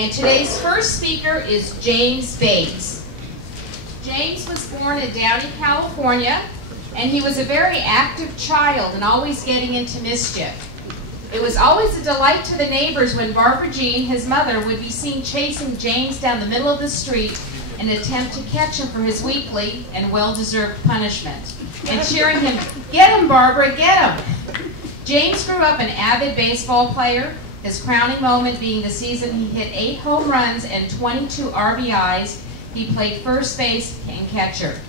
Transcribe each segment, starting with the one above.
And today's first speaker is James Bates. James was born in Downey, California, and he was a very active child and always getting into mischief. It was always a delight to the neighbors when Barbara Jean, his mother, would be seen chasing James down the middle of the street in an attempt to catch him for his weekly and well-deserved punishment, and cheering him, "Get him, Barbara, get him!" James grew up an avid baseball player, his crowning moment being the season he hit 8 home runs and 22 RBIs. He played first base and catcher.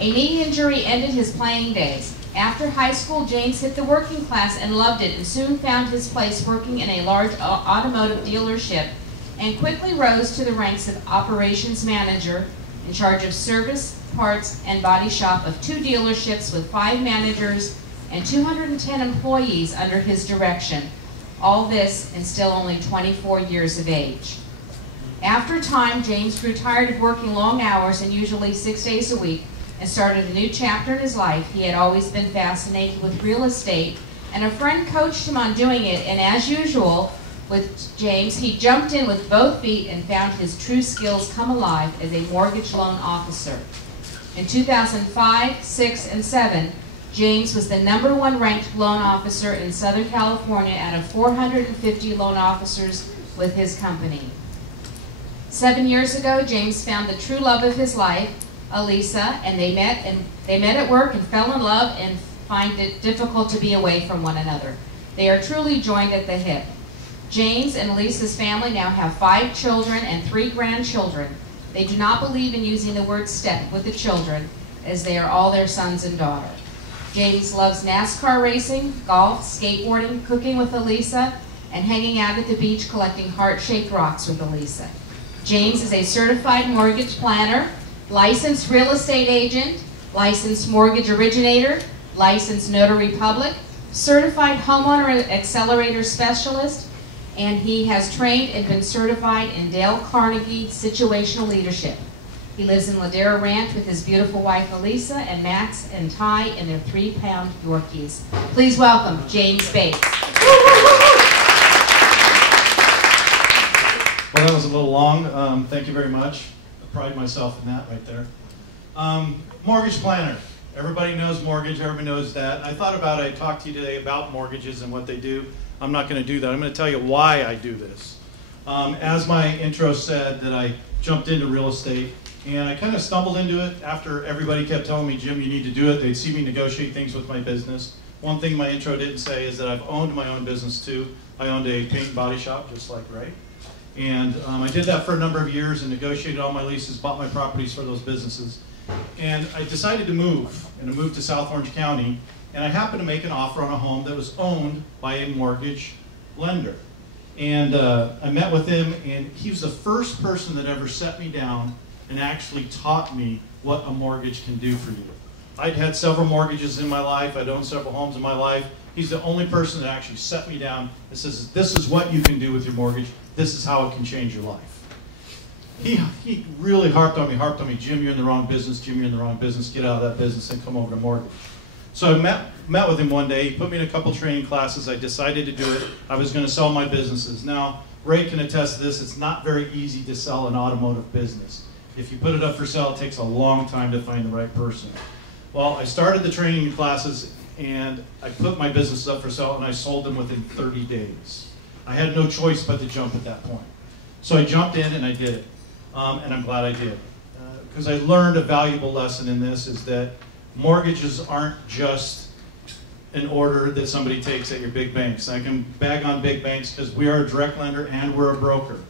A knee injury ended his playing days. After high school, James hit the working class and loved it, and soon found his place working in a large automotive dealership, and quickly rose to the ranks of operations manager in charge of service, parts, and body shop of 2 dealerships with 5 managers and 210 employees under his direction. All this in still only 24 years of age. After time, James grew tired of working long hours and usually 6 days a week, and started a new chapter in his life. He had always been fascinated with real estate, and a friend coached him on doing it, and as usual with James, he jumped in with both feet and found his true skills come alive as a mortgage loan officer. In 2005, 6, and 7, James was the #1 ranked loan officer in Southern California out of 450 loan officers with his company. 7 years ago, James found the true love of his life, Elisa, and they met at work and fell in love and find it difficult to be away from one another. They are truly joined at the hip. James and Elisa's family now have 5 children and 3 grandchildren. They do not believe in using the word step with the children, as they are all their sons and daughter. James loves NASCAR racing, golf, skateboarding, cooking with Elisa, and hanging out at the beach collecting heart-shaped rocks with Elisa. James is a certified mortgage planner, licensed real estate agent, licensed mortgage originator, licensed notary public, certified homeowner accelerator specialist, and he has trained and been certified in Dale Carnegie situational leadership. He lives in Ladera Ranch with his beautiful wife Elisa and Max and Ty and their 3-pound Yorkies. Please welcome James Bates. Well, that was a little long. Thank you very much. I pride myself in that right there. Mortgage planner. Everybody knows mortgage. Everybody knows that. I thought about it. I talked to you today about mortgages and what they do. I'm not going to do that. I'm going to tell you why I do this. As my intro said, that I jumped into real estate, and I kind of stumbled into it after everybody kept telling me, Jim, you need to do it. They'd see me negotiate things with my business. One thing my intro didn't say is that I've owned my own business too. I owned a paint and body shop, just like Ray. And I did that for a number of years and negotiated all my leases, bought my properties for those businesses. And I decided to move, and I moved to South Orange County, and I happened to make an offer on a home that was owned by a mortgage lender. And I met with him, and he was the first person that ever set me down and actually taught me what a mortgage can do for you. I'd had several mortgages in my life, I'd owned several homes in my life. He's the only person that actually set me down and says, this is what you can do with your mortgage, this is how it can change your life. He really harped on me, Jim, you're in the wrong business, Jim, you're in the wrong business, get out of that business and come over to mortgage. So I met with him one day, he put me in a couple training classes, I decided to do it, I was going to sell my businesses. Now, Ray can attest to this, it's not very easy to sell an automotive business. If you put it up for sale, it takes a long time to find the right person. Well, I started the training classes, and I put my business up for sale, and I sold them within 30 days. I had no choice but to jump at that point. So I jumped in and I did it, and I'm glad I did. Because I learned a valuable lesson in this, is that mortgages aren't just an order that somebody takes at your big banks. I can bag on big banks because we are a direct lender and we're a broker.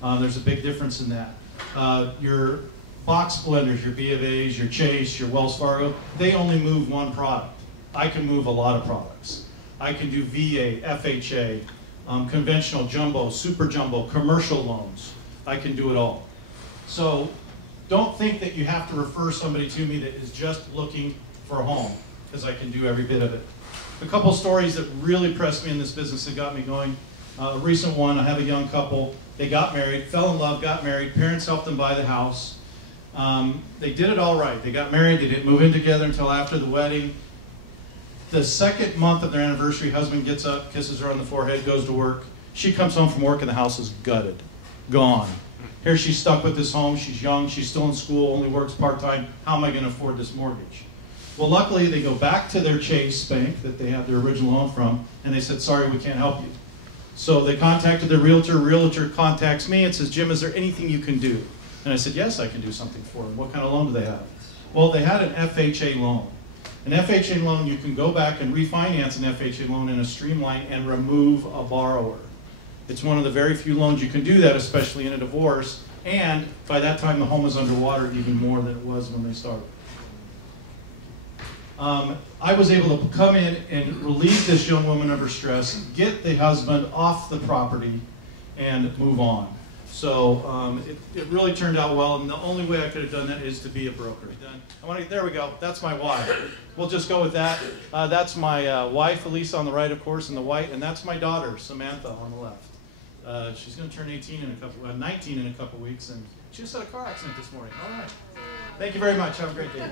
There's a big difference in that. Your box lenders, your B of A's, your Chase, your Wells Fargo, they only move one product. I can move a lot of products. I can do VA, FHA, conventional jumbo, super jumbo, commercial loans. I can do it all. So don't think that you have to refer somebody to me that is just looking for a home, because I can do every bit of it. A couple stories that really pressed me in this business that got me going. A recent one, I have a young couple. They got married, fell in love, got married. Parents helped them buy the house. They did it all right. They got married. They didn't move in together until after the wedding. The second month of their anniversary, husband gets up, kisses her on the forehead, goes to work. She comes home from work and the house is gutted. gone. Here she's stuck with this home, she's young, she's still in school, only works part-time. How am I going to afford this mortgage? Well, luckily they go back to their Chase bank that they had their original loan from, and they said, sorry, we can't help you. So they contacted the realtor contacts me and says, Jim, is there anything you can do? And I said, yes, I can do something for them. What kind of loan do they have? Well, they had an FHA loan. An FHA loan, you can go back and refinance an FHA loan in a streamline and remove a borrower. It's one of the very few loans you can do that, especially in a divorce, and by that time the home is underwater even more than it was when they started. I was able to come in and relieve this young woman of her stress, get the husband off the property, and move on. So it really turned out well, and the only way I could have done that is to be a broker. There we go. That's my wife. We'll just go with that. That's my wife, Elisa, on the right, of course, in the white, and that's my daughter, Samantha, on the left. She's going to turn 19 in a couple weeks, and she just had a car accident this morning. All right. Thank you very much. Have a great day.